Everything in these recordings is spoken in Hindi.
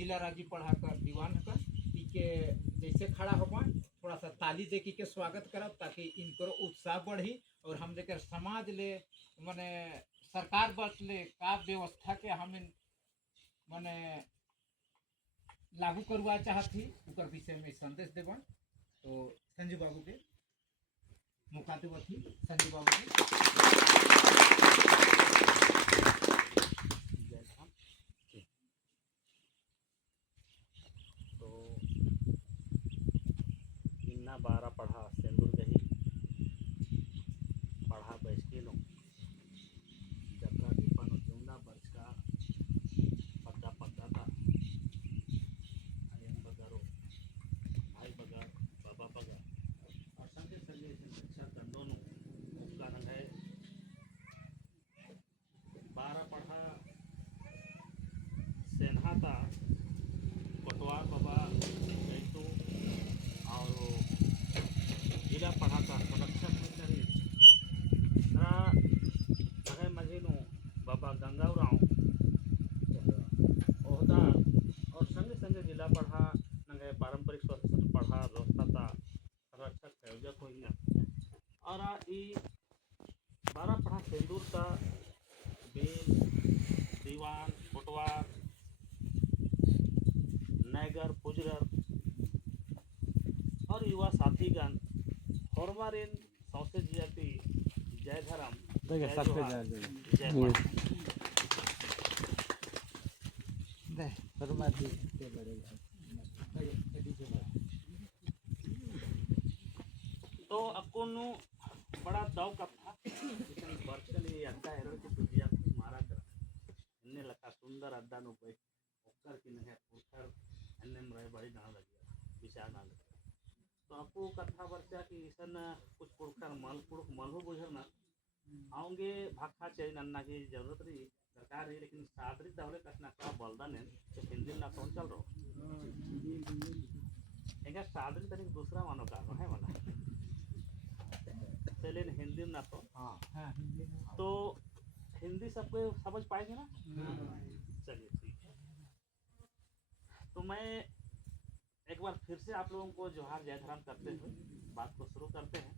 जिला राजी पढ़ाकर दीवान होकर के जैसे खड़ा हो पाए थोड़ा सा ताली दे के स्वागत करब ताकि इनको उत्साह बढ़ी और हम लेकर समाज ले माने सरकार बस ले का व्यवस्था के हम माने लागू करवा चाहती उकर विषय में संदेश देवन। तो संजू बाबू के मुखातिब थी संजू बाबू के तो इन्ना 12 पढ़ा सिंदूर गही पढ़ा बैसके लो जबरा दीपन जूंदा बरस का पक्का पक्का था आयन बगारो भाई बगार बाबा बगार और संगे संगे शिक्षा दंडों उसका रंग है 12 पढ़ा सेन्हा था पटवार बाबा बैठू और जिला पढ़ा का संरक्षक मंत्री ना मझेनू बाबा गंगाराव ओहदा और संगे संगे जिला पढ़ा नंगे पारंपरिक स्वास्थ्य पढ़ा व्यवस्था था संरक्षक संयोजक हुई और ई 12 पढ़ा सिंदूर का बेल दीवान पटवार नगर पुजरर और युवा साथीगण हरमारिन सौसे जियाती जय धर्म जय तो अकुन बड़ा दव कथा वर्चली अड्डा एरर की दुनिया मारा कर इन्ने लका सुंदर अड्डा नु पे ओकर की नहीं ओकर अन्य रहे बड़ी ना लगी विचार ना लगी तो आपको कथा वर्चा की ईसन कुछ पुरखर मल हो बुझर ना आऊंगे भाखा चाहिए नन्ना की जरूरत रही सरकार रही लेकिन सादरी दौरे कतना का बलदान है तो हिंदी ना कौन चल रहा एक सादरी तरीक दूसरा मानो का है वाला चले हिंदी ना तो हाँ तो हिंदी सबको समझ पाएंगे ना चलिए ठीक है। तो मैं एक बार फिर से आप लोगों को जोहार जय धर्म करते हुए बात को शुरू करते हैं।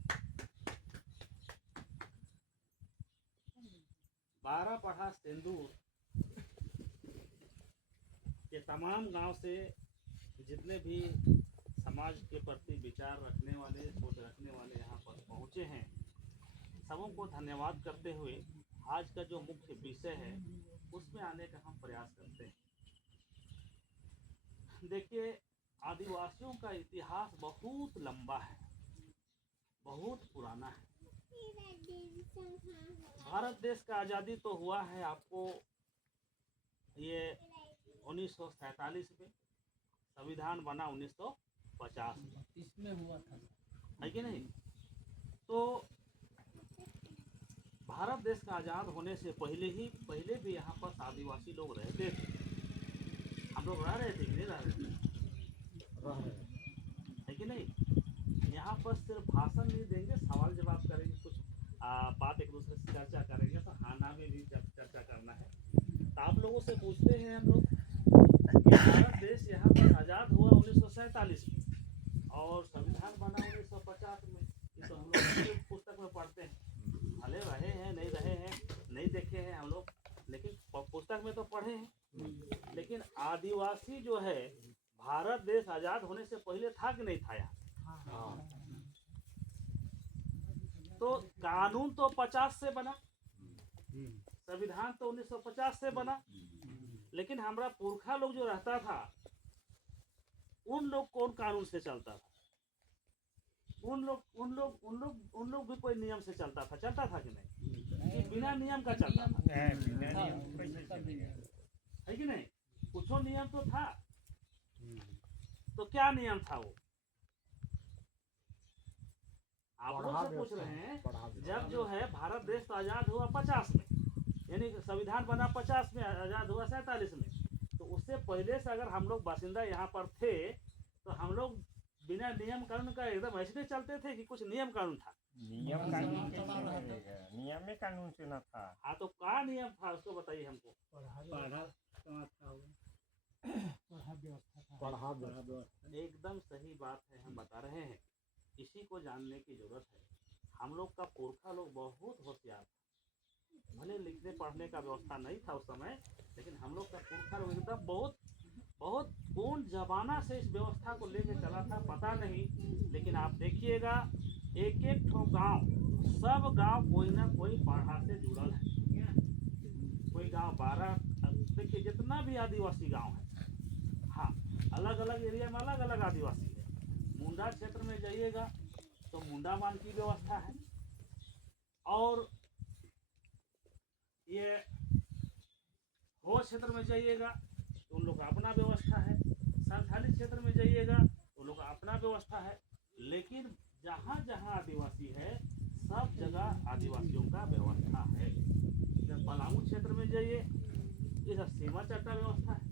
12 पढ़ा सिंदूर के तमाम गांव से जितने भी समाज के प्रति विचार रखने वाले सोच रखने वाले यहाँ पर पहुँचे हैं सबों को धन्यवाद करते हुए आज का जो मुख्य विषय है उसमें आने का हम प्रयास करते हैं। देखिए आदिवासियों का इतिहास बहुत लंबा है बहुत पुराना है। भारत देश का आज़ादी तो हुआ है आपको ये 1947 में संविधान बना 1950 में इसमें हुआ था है कि नहीं। तो भारत देश का आज़ाद होने से पहले भी यहाँ पर आदिवासी लोग रहते थे। हम लोग रह रहे थे कि नहीं रह रहे है कि नहीं। यहाँ पर सिर्फ भाषण नहीं देंगे सवाल जवाब करेंगे कुछ बात एक दूसरे से चर्चा करेंगे तो खाना में भी चर्चा करना है। तो आप लोगों से पूछते हैं हम लोग भारत देश यहाँ पर आज़ाद हुआ 1947 में और संविधान बना 1950 में। ये तो हम लोग पुस्तक में पढ़ते हैं भले रहे हैं नहीं देखे हैं हम लोग लेकिन पुस्तक में तो पढ़े हैं। लेकिन आदिवासी जो है भारत देश आज़ाद होने से पहले था कि नहीं था यहाँ। तो कानून तो 50 से बना संविधान तो 1950 से बना लेकिन हमारा पुरखा लोग जो रहता था उन लोग कौन कानून से चलता था। उन लोग भी कोई नियम से चलता था कि नहीं। बिना नियम का चलता था है कि नहीं। कुछ नियम तो था। तो क्या नियम था वो आप लोग से पूछ रहे हैं। जब जो है भारत देश तो आज़ाद हुआ 50 में यानी संविधान बना 50 में आज़ाद हुआ 47 में। तो उससे पहले से अगर हम लोग बासिंदा यहाँ पर थे तो हम लोग बिना नियम कानून का एकदम ऐसे चलते थे कि कुछ नियम कानून था। नियम कानून से ना था। हाँ तो क्या नियम था उसको बताइए हमको। पढ़ा एकदम सही बात है, हम बता रहे हैं। इसी को जानने की जरूरत है। हम लोग का पुरखा लोग बहुत होशियार था, भले लिखने पढ़ने का व्यवस्था नहीं था उस समय, लेकिन हम लोग का पुरखा लोग एकदम बहुत बहुत कौन जमाना से इस व्यवस्था को लेके चला था पता नहीं। लेकिन आप देखिएगा एक एक ठो गांव, सब गांव कोई ना कोई पाढ़ा से जुड़ल है। कोई गांव 12, देखिए जितना भी आदिवासी गांव है, हाँ अलग अलग एरिया में अलग अलग आदिवासी है। मुंडा क्षेत्र में जाइएगा तो मुंडा मान की व्यवस्था है, और ये हो क्षेत्र में जाइएगा तो उन लोग का अपना व्यवस्था है। संथाली क्षेत्र में जाइएगा तो उन लोग का अपना व्यवस्था है। लेकिन जहाँ जहाँ आदिवासी है सब जगह आदिवासियों का व्यवस्था है। जब पलामू क्षेत्र में जाइए इधर सीमा चट्टा व्यवस्था है।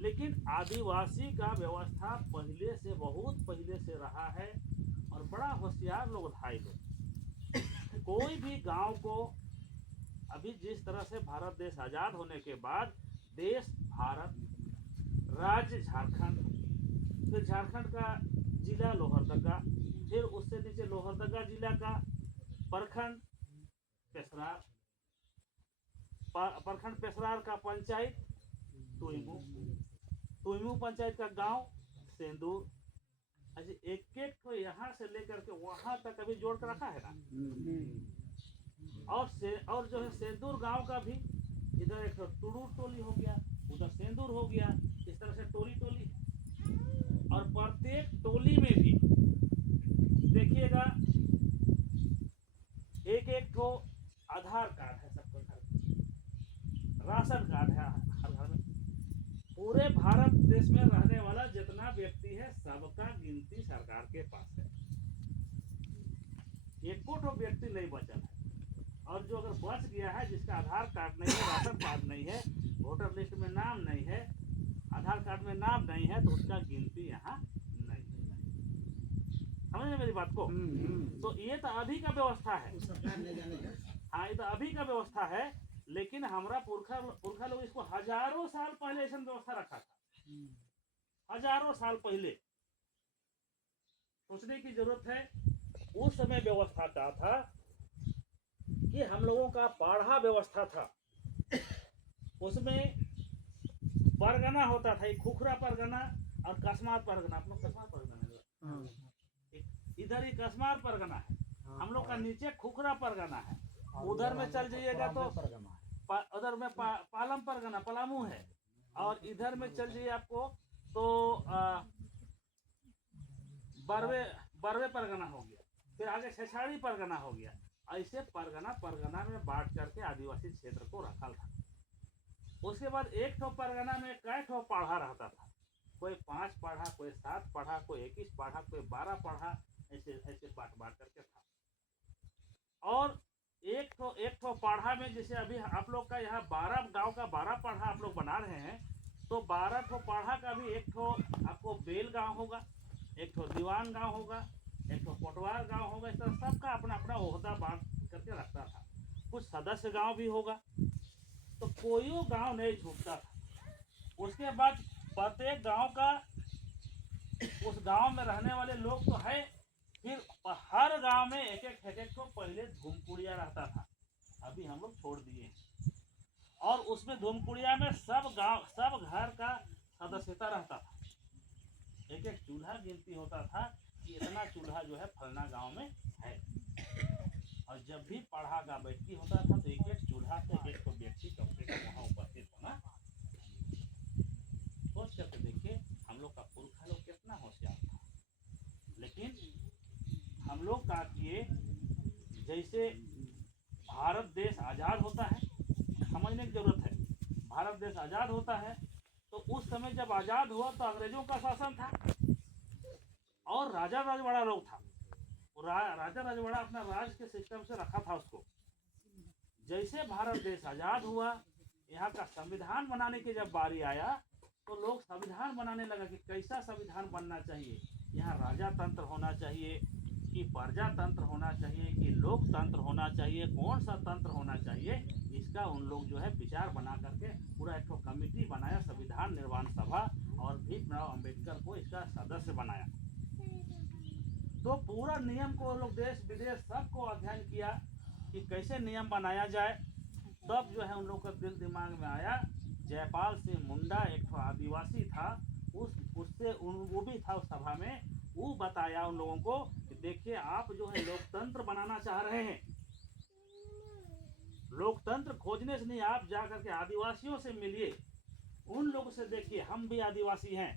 लेकिन आदिवासी का व्यवस्था पहले से, बहुत पहले से रहा है, और बड़ा होशियार लोग था ये लोग। कोई भी गांव को अभी जिस तरह से भारत देश आजाद होने के बाद देश भारत, राज्य झारखंड, फिर झारखंड का जिला लोहरदगा, फिर उससे नीचे लोहरदगा जिला का प्रखंड पेशरार, प्रखंड पेशरार का पंचायत तुईमू, तुईमू पंचायत का गांव सेंदूर। अच्छा एक एक को यहाँ से लेकर के वहां तक अभी जोड़ कर रखा है ना। और जो है सेंदूर गांव का भी, इधर एक टुडूर टोली हो गया, उधर सेंदूर हो गया, इस तरह से टोली टोली। और प्रत्येक टोली में भी देखिएगा एक एक ठो आधार कार्ड है सबके घर में, राशन कार्ड है हर घर में। पूरे भारत देश में रहने वाला जितना व्यक्ति है सबका गिनती सरकार के पास है। एको ठो व्यक्ति नहीं बचल है। और जो अगर बच गया है, जिसका आधार कार्ड नहीं है, राशन कार्ड नहीं है, वोटर लिस्ट में नाम नहीं है, आधार कार्ड में नाम नहीं है, तो उसका गिनती यहाँ नहीं है। समझ में मेरी बात को? तो ये तो अभी का व्यवस्था है। हाँ ये तो अभी का व्यवस्था है, लेकिन हमारा पुरखा लोग इसको हजारों साल पहले ऐसा व्यवस्था रखा था। हजारों साल पहले सोचने की जरूरत है। उस समय व्यवस्था क्या था कि हम लोगों का पाढ़ा व्यवस्था था। उसमें परगना होता था, एक खुखरा परगना और कस्मात परगना। आप लोग कस्मात परगना है, इधर ही कस्मात परगना है, हम लोग का नीचे खुखरा परगना है। उधर में चल जाइएगा तो उधर में पालम परगना पलामू है, और इधर में चल जाइए आपको तो बरवे परगना हो गया, फिर आगे छछाड़ी परगना हो गया। ऐसे परगना में बांट करके आदिवासी क्षेत्र को रखा था। उसके बाद एक ठो परगना में कई ठो पाढ़ा रहता था, कोई 5 पाढ़ा, कोई 7 पाढ़ा, कोई 21 पाढ़ा, कोई 12 पाढ़ा, ऐसे ऐसे बांट करके था। और एक ठो पाढ़ा में, जैसे अभी आप लोग का यहाँ 12 गांव का 12 पाढ़ा आप लोग बना रहे हैं, तो 12 ठो पाढ़ा का भी एक ठो आपको बेल गांव होगा, एक ठो दीवान गांव होगा, एक तो पटवार गांव होगा। इस तरह सबका अपना अपना ओहदा बांट करके रखता था। कुछ सदस्य गांव भी होगा, तो कोई गांव नहीं छूटता था। उसके बाद प्रत्येक गांव का, उस गांव में रहने वाले लोग तो है, फिर हर गांव में एक एक को पहले धूमकुड़िया रहता था, अभी हम लोग छोड़ दिए। और उसमें धूमकुड़िया में सब घर का सदस्यता रहता था। एक एक चूल्हा गिनती होता था कि इतना चूल्हा जो है फलना गांव में है। और जब भी पढ़ा का बैठकी होता था तो एक एक चूल्हा से एक व्यक्ति कम से कम वहाँ उपस्थित होना। सोच करके देखिए हम लोग का पुरखा लोग कितना होशियार था। लेकिन हम लोग का किए, जैसे भारत देश आज़ाद होता है, समझने की जरूरत है। भारत देश आज़ाद होता है तो उस समय जब आज़ाद हुआ तो अंग्रेजों का शासन था और राजा रजवाड़ा लोग था। राजा रजवाड़ा अपना राज के सिस्टम से रखा था उसको। जैसे भारत देश आज़ाद हुआ, यहाँ का संविधान बनाने की जब बारी आया तो लोग संविधान बनाने लगा कि कैसा संविधान बनना चाहिए, यहाँ राजा तंत्र होना चाहिए कि प्रजा तंत्र होना चाहिए कि लोकतंत्र होना चाहिए, कौन सा तंत्र होना चाहिए। इसका उन लोग जो है विचार बना करके पूरा एक कमेटी बनाया, संविधान निर्माण सभा, और भीमराव अंबेडकर को इसका सदस्य बनाया। तो पूरा नियम को वो लोग देश विदेश सबको अध्ययन किया कि कैसे नियम बनाया जाए। तब जो है उन लोग का दिल दिमाग में आया, जयपाल सिंह मुंडा एक तो आदिवासी था, उससे वो भी था उस सभा में, वो बताया उन लोगों को कि देखिए आप जो है लोकतंत्र बनाना चाह रहे हैं, लोकतंत्र खोजने से नहीं, आप जा करके आदिवासियों से मिलिए, उन लोगों से देखिए हम भी आदिवासी हैं,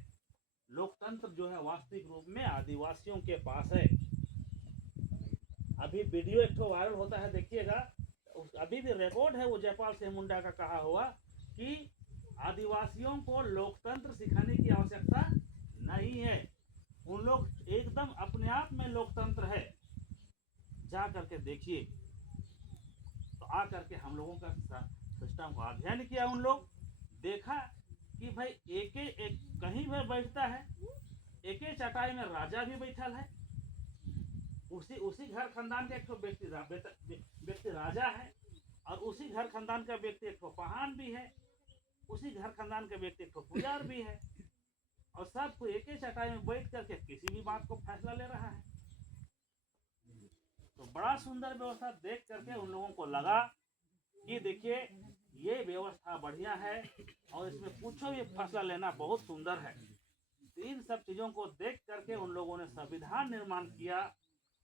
लोकतंत्र जो है वास्तविक रूप में आदिवासियों के पास है। अभी वीडियो एक तो वायरल होता है, देखिएगा, अभी भी रिकॉर्ड है वो जयपाल सिंह मुंडा का कहा हुआ कि आदिवासियों को लोकतंत्र सिखाने की आवश्यकता नहीं है, उन लोग एकदम अपने आप में लोकतंत्र है, जा करके देखिए। तो आ करके हम लोगों का सिस्टम को अध्ययन किया, उन लोग देखा कि भाई एक कहीं भी बैठता है, एक चटाई में राजा भी बैठल है, उसी घर खानदान का एक व्यक्ति राजा है, और उसी घर खानदान का व्यक्ति एक पहान भी है, उसी घर खानदान का व्यक्ति एक पुजार भी है, और सबको एक ही चटाई में बैठ करके किसी भी बात को फैसला ले रहा है। तो बड़ा सुंदर व्यवस्था देख करके उन लोगों को लगा कि देखिए ये व्यवस्था बढ़िया है और इसमें कुछो भी फैसला लेना बहुत सुंदर है। तो इन सब चीज़ों को देख करके उन लोगों ने संविधान निर्माण किया,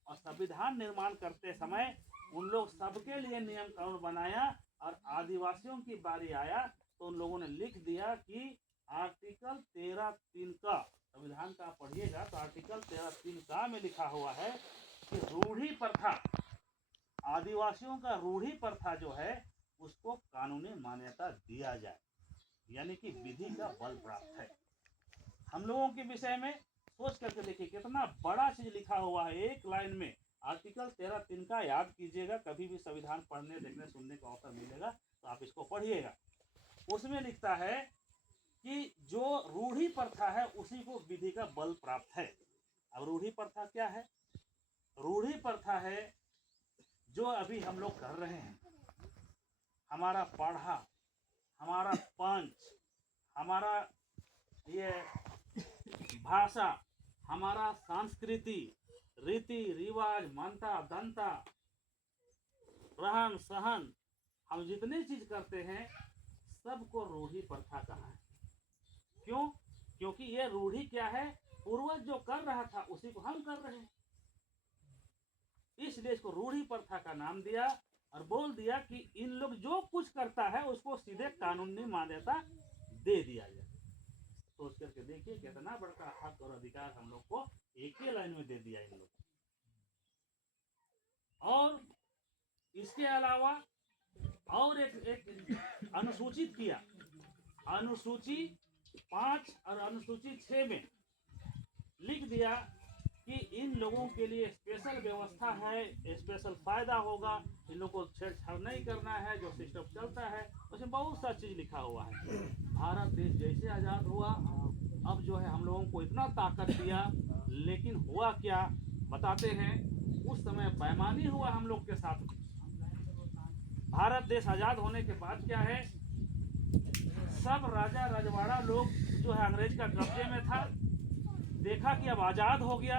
और संविधान निर्माण करते समय उन लोग सबके लिए नियम कानून बनाया, और आदिवासियों की बारी आया तो उन लोगों ने लिख दिया कि आर्टिकल 13(3) का, संविधान का पढ़िएगा तो आर्टिकल 13(3) का में लिखा हुआ है कि रूढ़ी प्रथा, आदिवासियों का रूढ़ी प्रथा जो है उसको कानूनी मान्यता दिया जाए, यानी कि विधि का बल प्राप्त है। हम लोगों के विषय में सोच करके देखिए कितना बड़ा चीज लिखा हुआ है एक लाइन में। आर्टिकल 13(3) का याद कीजिएगा, कभी भी संविधान पढ़ने देखने सुनने का अवसर मिलेगा तो आप इसको पढ़िएगा। उसमें लिखता है कि जो रूढ़ी प्रथा है उसी को विधि का बल प्राप्त है। अब रूढ़ी प्रथा क्या है? रूढ़ी प्रथा है जो अभी हम लोग कर रहे हैं, हमारा पढ़ा, हमारा पंच, हमारा ये भाषा, हमारा संस्कृति, रीति रिवाज, मानता दंता, रहन सहन, हम जितनी चीज करते हैं सबको रूढ़ी प्रथा कहा है। क्यों? क्योंकि ये रूढ़ी क्या है, पूर्वज जो कर रहा था उसी को हम कर रहे हैं, इसलिए इसको रूढ़ी प्रथा का नाम दिया और बोल दिया कि इन लोग जो कुछ करता है उसको सीधे कानूनी मान्यता दे दिया जाए। सोच करके देखिए कितना बड़ा हक और अधिकार हम लोग को एक ही लाइन में दे दिया इन लोग। और इसके अलावा और एक अनुसूचित किया, अनुसूची 5 और अनुसूची 6 में लिख दिया कि इन लोगों के लिए स्पेशल व्यवस्था है, स्पेशल फायदा होगा, इन लोगों को छेड़छाड़ नहीं करना है, जो सिस्टम चलता है उसमें बहुत सा चीज लिखा हुआ है। भारत देश जैसे आजाद हुआ, अब जो है हम लोगों को इतना ताकत दिया, लेकिन हुआ क्या बताते हैं। उस समय बेईमानी हुआ हम लोग के साथ। भारत देश आजाद होने के बाद क्या है, सब राजा रजवाड़ा लोग जो है अंग्रेज का कब्जे में था, देखा कि अब आजाद हो गया,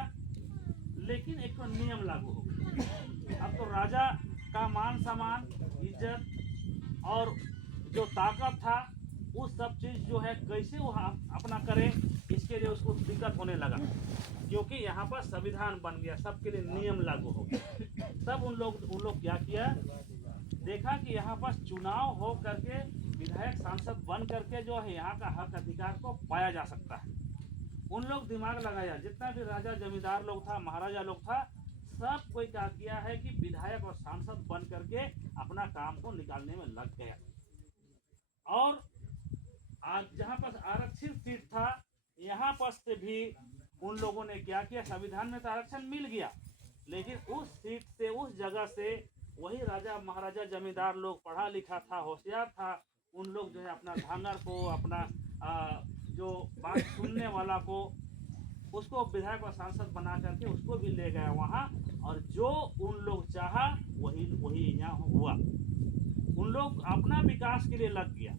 लेकिन एक तो नियम लागू हो गया। अब तो राजा का मान सम्मान, इज्जत और जो ताकत था उस सब चीज जो है कैसे वो अपना करे, इसके लिए उसको दिक्कत होने लगा, क्योंकि यहाँ पर संविधान बन गया, सबके लिए नियम लागू हो गया। तब उन लोग क्या किया, देखा कि यहाँ पर चुनाव हो करके विधायक सांसद बन करके जो है यहाँ का हक अधिकार को पाया जा सकता है। उन लोग दिमाग लगाया, जितना भी राजा जमींदार लोग था, महाराजा लोग था, सब कोई क्या किया है कि विधायक और सांसद बन करके अपना काम को निकालने में लग गया। और आज जहाँ पर आरक्षित सीट था, यहाँ पर से भी उन लोगों ने क्या किया, संविधान में तो आरक्षण मिल गया, लेकिन उस सीट से, उस जगह से वही राजा महाराजा जमींदार लोग, पढ़ा लिखा था, होशियार था, उन लोग जो है अपना धांगर को, अपना जो बात सुनने वाला को, उसको विधायक और सांसद बना करके उसको भी ले गया वहाँ, और जो उन लोग चाहा वही यहाँ हुआ। उन लोग अपना विकास के लिए लग गया,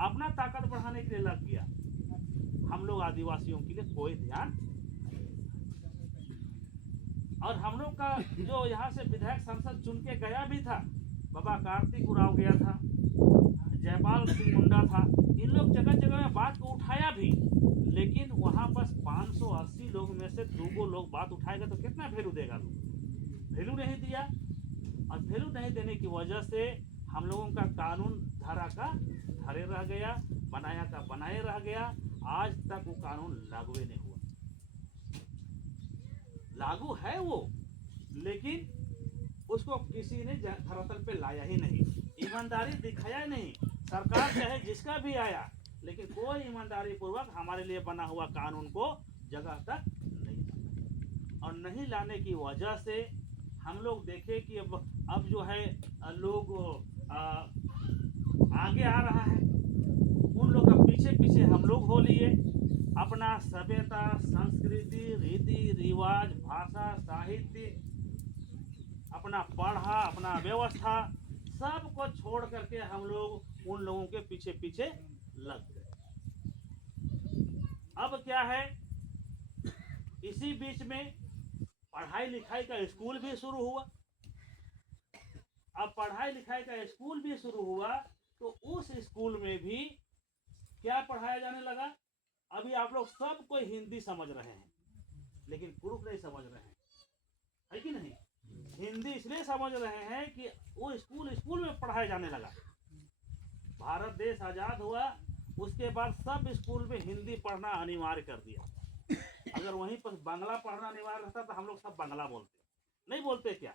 अपना ताकत बढ़ाने के लिए लग गया। हम लोग आदिवासियों के लिए कोई ध्यान और हम लोग का जो यहाँ से विधायक संसद चुन के गया भी था, बाबा कार्तिक उराव गया था, जयपाल सिंह मुंडा था, इन लोग जगह जगह में बात को उठाया भी, लेकिन वहाँ बस 580 लोग में से 2 लोग बात उठाएगा तो कितना वैल्यू देगा लोग? वैल्यू नहीं दिया, और वैल्यू नहीं देने की वजह से हम लोगों का कानून धारा का धरे रह गया, बनाया का बनाए रह गया। आज तक वो कानून लागू ही नहीं हुआ। लागू है वो, लेकिन उसको किसी ने धरातल पे लाया ही नहीं, ईमानदारी दिखाया ही नहीं। सरकार चाहे जिसका भी आया, लेकिन कोई ईमानदारी पूर्वक हमारे लिए बना हुआ कानून को जगह तक नहीं लाया। और नहीं लाने की वजह से हम लोग देखे कि अब जो है लोग आगे आ रहा है, उन लोग का पीछे पीछे हम लोग हो लिए। अपना सभ्यता, संस्कृति, रीति रिवाज, भाषा, साहित्य, अपना पढ़ा, अपना व्यवस्था, सब को छोड़ करके हम लोग उन लोगों के पीछे पीछे लग गए। अब क्या है, इसी बीच में पढ़ाई लिखाई का स्कूल भी शुरू हुआ। अब पढ़ाई लिखाई का स्कूल भी शुरू हुआ तो उस स्कूल में भी क्या पढ़ाया जाने लगा? अभी आप लोग सब कोई हिंदी समझ रहे हैं, लेकिन प्रूफ नहीं समझ रहे हैं, है कि नहीं? हिंदी इसलिए समझ रहे हैं कि वो स्कूल में पढ़ाया जाने लगा। भारत देश आजाद हुआ, उसके बाद सब स्कूल में हिंदी पढ़ना अनिवार्य कर दिया। अगर वहीं पर बांग्ला पढ़ना अनिवार्य रहता तो हम लोग सब बांग्ला बोलते, नहीं बोलते क्या?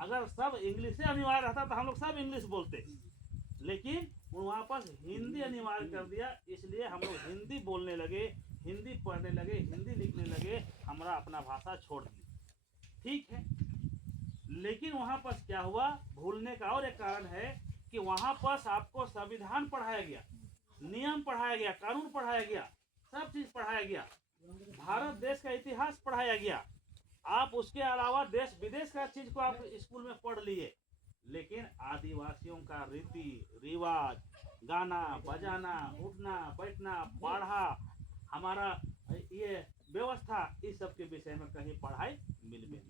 अगर सब इंग्लिश से अनिवार्य रहता तो हम लोग सब इंग्लिश बोलते, लेकिन वहाँ पर हिंदी अनिवार्य कर दिया। इसलिए हम लोग हिंदी बोलने लगे, हिंदी पढ़ने लगे, हिंदी लिखने लगे, हमारा अपना भाषा छोड़ दी। ठीक है, लेकिन वहाँ पर क्या हुआ? भूलने का और एक कारण है कि वहाँ पर आपको संविधान पढ़ाया गया, नियम पढ़ाया गया, कानून पढ़ाया गया, सब चीज पढ़ाया गया, भारत देश का इतिहास पढ़ाया गया। आप उसके अलावा देश विदेश का चीज को आप स्कूल में पढ़ लिए, लेकिन आदिवासियों का रीति रिवाज, गाना बजाना, उठना बैठना, पढ़ा, हमारा ये व्यवस्था, इस सब के विषय में कहीं पढ़ाई मिल गई।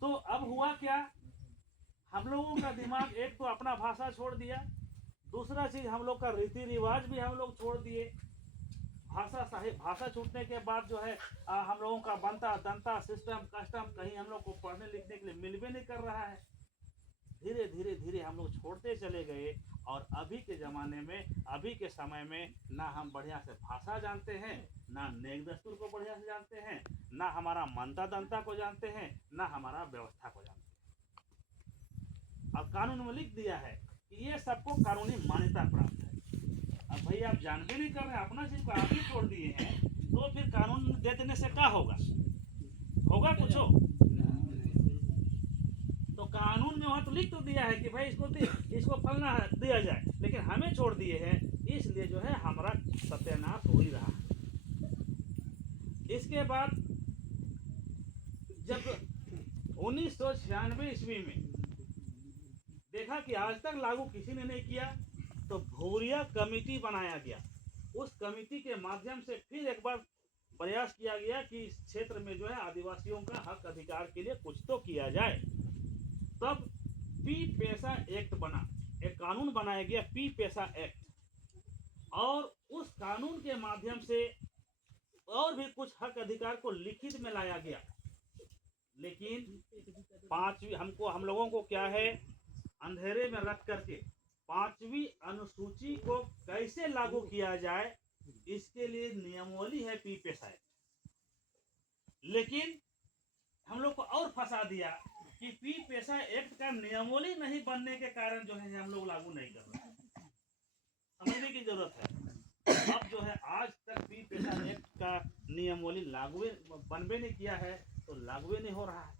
तो अब हुआ क्या? हम लोगों का दिमाग एक तो अपना भाषा छोड़ दिया, दूसरा चीज हम लोग का रीति रिवाज भी हम लोग छोड़ दिए। भाषा छूटने के बाद जो है हम लोगों का बनता दंता सिस्टम कस्टम कहीं हम लोग को पढ़ने लिखने के लिए मिल भी नहीं कर रहा है। धीरे धीरे धीरे हम लोग छोड़ते चले गए, और अभी के ज़माने में, अभी के समय में ना हम बढ़िया से भाषा जानते हैं, ना नेक दस्तूर को बढ़िया से जानते हैं, ना हमारा मनता दंता को जानते हैं, ना हमारा व्यवस्था को जानते हैं। और कानून में लिख दिया है कि ये सबको कानूनी मान्यता प्राप्त है। अब भाई आप जान भी नहीं कर रहे, अपना चीज को आप ही छोड़ दिए हैं, तो फिर कानून दे देने से क्या होगा? होगा कुछ हो? तो कानून में वहां तो लिख तो दिया है कि भाई इसको फलना दिया जाए, लेकिन हमें छोड़ दिए हैं, इसलिए जो है हमारा सत्यानाश हो ही रहा है। इसके बाद जब 1996 ईस्वी में देखा कि आज तक लागू किसी ने नहीं किया, तो भूरिया कमेटी बनाया गया। उस कमेटी के माध्यम से फिर एक बार प्रयास किया गया कि इस क्षेत्र में जो है आदिवासियों का हक अधिकार के लिए कुछ तो किया जाए। तब पी पेशा एक्ट बना, एक कानून बनाया गया, पी पेशा एक्ट, और उस कानून के माध्यम से और भी कुछ हक अधिकार को लिखित में लाया गया। लेकिन हम लोगों को क्या है, अंधेरे में रख करके 5वीं अनुसूची को कैसे लागू किया जाए, इसके लिए नियमावली है पी पेशा एक्ट। लेकिन हम लोग को और फंसा दिया कि पी पेशा एक्ट का नियमावली नहीं बनने के कारण जो है हम लोग लागू नहीं कर रहे हैं। समझने की जरूरत है। अब जो है आज तक पी पेशा एक्ट का नियमावली लागू बनवे नहीं किया है, तो लागू नहीं हो रहा है।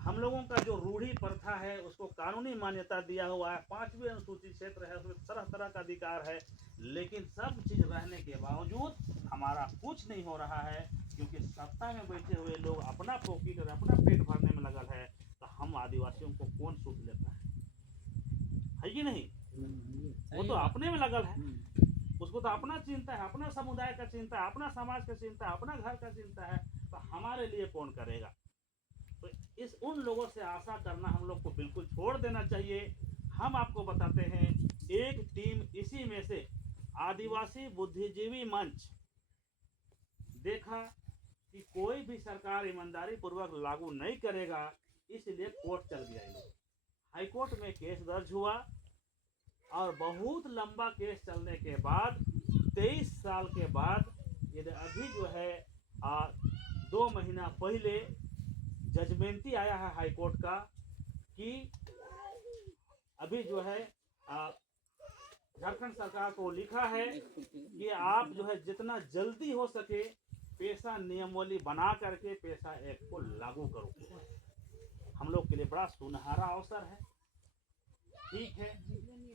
हम लोगों का जो रूढ़ी प्रथा है उसको कानूनी मान्यता दिया हुआ है, 5वीं अनुसूचित क्षेत्र है, उसमें तरह तरह का अधिकार है, लेकिन सब चीज रहने के बावजूद हमारा कुछ नहीं हो रहा है, क्योंकि सत्ता में बैठे हुए लोग अपना पॉकेट और अपना पेट भरने में लगल है। तो हम आदिवासियों को कौन सूद लेता है कि नहीं? वो तो अपने में लगल है। उसको तो अपना चिंता है, अपना समुदाय का चिंता है, अपना समाज का चिंता है, अपना घर का चिंता है, तो हमारे लिए कौन करेगा? तो इस उन लोगों से आशा करना हम लोग को बिल्कुल छोड़ देना चाहिए। हम आपको बताते हैं, एक टीम इसी में से आदिवासी बुद्धिजीवी मंच देखा कि कोई भी सरकार ईमानदारी पूर्वक लागू नहीं करेगा, इसलिए कोर्ट चल गया। ये लोग हाई कोर्ट में केस दर्ज हुआ और बहुत लंबा केस चलने के बाद 23 साल के बाद ये अभी जो है 2 महीना पहले जजमेंटी आया है हाई कोर्ट का कि अभी जो है झारखंड सरकार को लिखा है कि आप जो है जितना जल्दी हो सके पेशा नियमावली बना करके पेशा एक्ट को लागू करो। हम लोग के लिए बड़ा सुनहरा अवसर है। ठीक है,